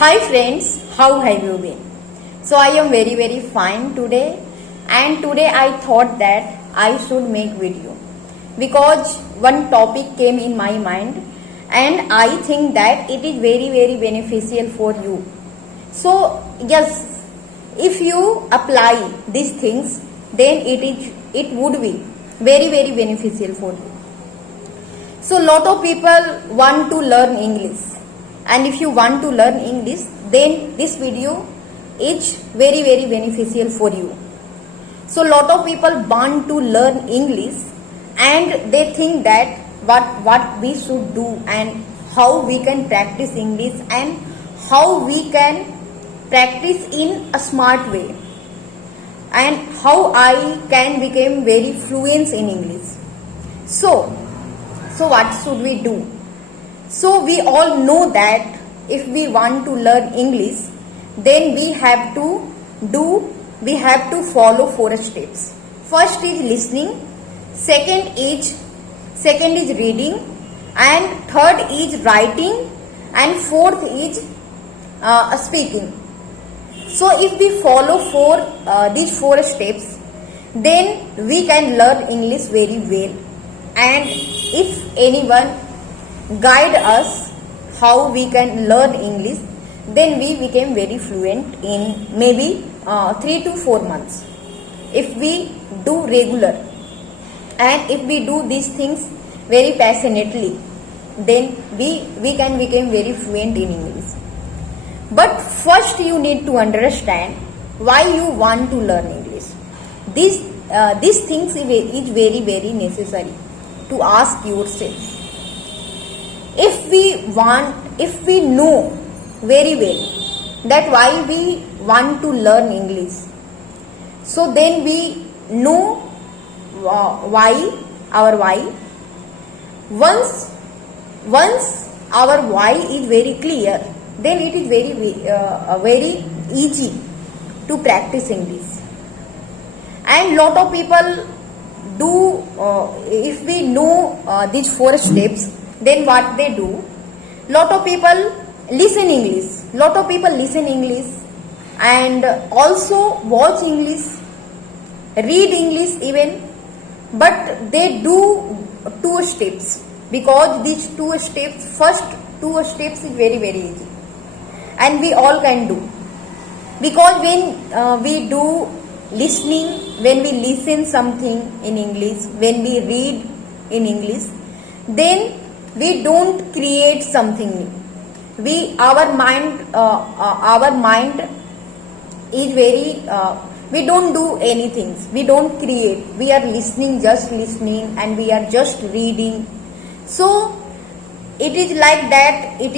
Hi friends, how have you been? So I am very fine today, and today I thought that I should make video because one topic came in my mind and I think that it is very beneficial for you. So yes, if you apply these things, then it would be very beneficial for you. So lot of people want to learn English, and if you want to learn English, then this video is very beneficial for you. So lot of people want to learn English and they think that what we should do and how we can practice English and how we can practice in a smart way and how I can become very fluent in English. So what should we do? So we all know that if we want to learn English, then we have to follow 4 steps. First is listening, second is reading, and third is writing, and fourth is speaking. So if we follow these 4 steps, then we can learn English very well. And if anyone guide us how we can learn English, then we became very fluent in maybe 3 to 4 months. If we do regular and if we do these things very passionately, then we can become very fluent in English. But first you need to understand why you want to learn English. These things is very necessary to ask yourself. If we know very well that why we want to learn English, so then we know our why. Once our why is very clear, then it is very easy to practice English. And lot of people do, if we know these 4 steps, then what they do, lot of people listen English and also watch English, read English even, but they do 2 steps, because these 2 steps, first 2 steps is very easy and we all can do. Because when we do listening, when we listen something in English, when we read in English, then we don't create something new. Our mind is very, we don't do anything, we don't create, we are just listening and we are just reading. So it is like that, it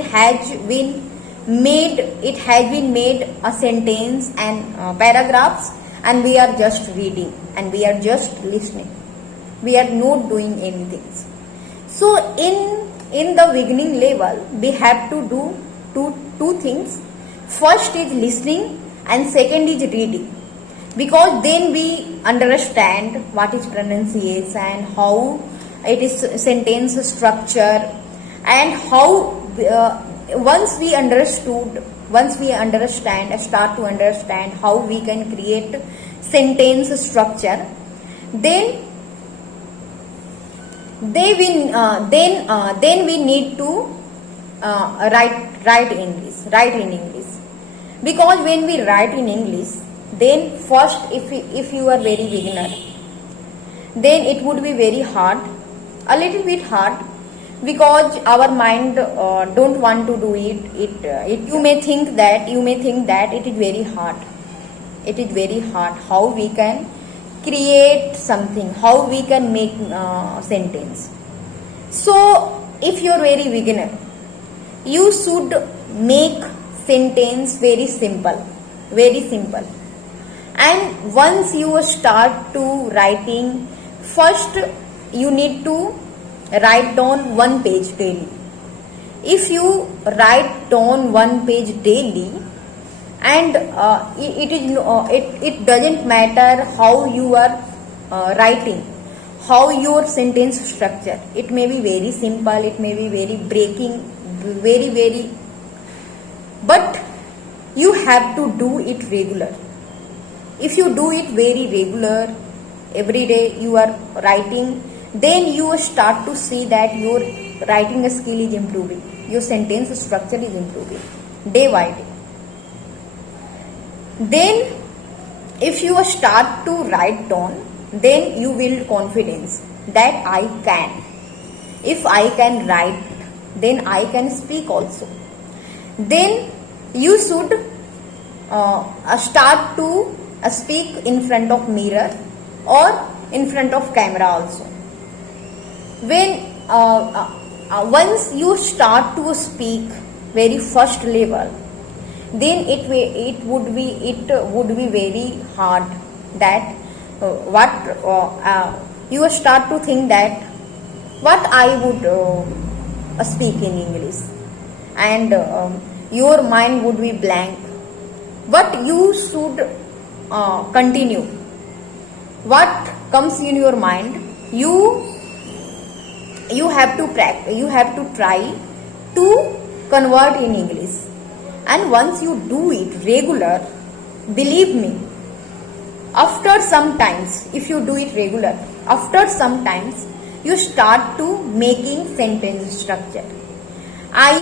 has been made a sentence and paragraphs, and we are just reading and we are just listening, we are not doing anything. So in the beginning level, we have to do two things. First is listening and second is reading, because then we understand what is pronunciation, how it is sentence structure, and how once we start to understand how we can create sentence structure, then we need to write in English. Because when we write in English, then first if you are very beginner, then it would be very hard, a little bit hard, because our mind don't want to do it. You may think that it is very hard how we can create something, how we can make sentence. So if you are very beginner, you should make sentence very simple. And once you start to writing, first you need to write down 1 page daily. If you write down 1 page daily, and it doesn't matter how you are writing, how your sentence structure. It may be very simple, it may be very breaking, very, but you have to do it regular. If you do it very regular, every day you are writing, then you start to see that your writing skill is improving, your sentence structure is improving day by day. Then if you start to write down, then you build confidence that I can. If I can write, then I can speak also. Then you should start to speak in front of mirror or in front of camera also. When once you start to speak very first level, then it would be very hard that you start to think that what I would speak in English, and your mind would be blank. But you should continue. What comes in your mind, you have to practice, you have to try to convert in English. And once you do it regular, believe me, after some times, if you do it regular, after some times you start to making sentence structure. I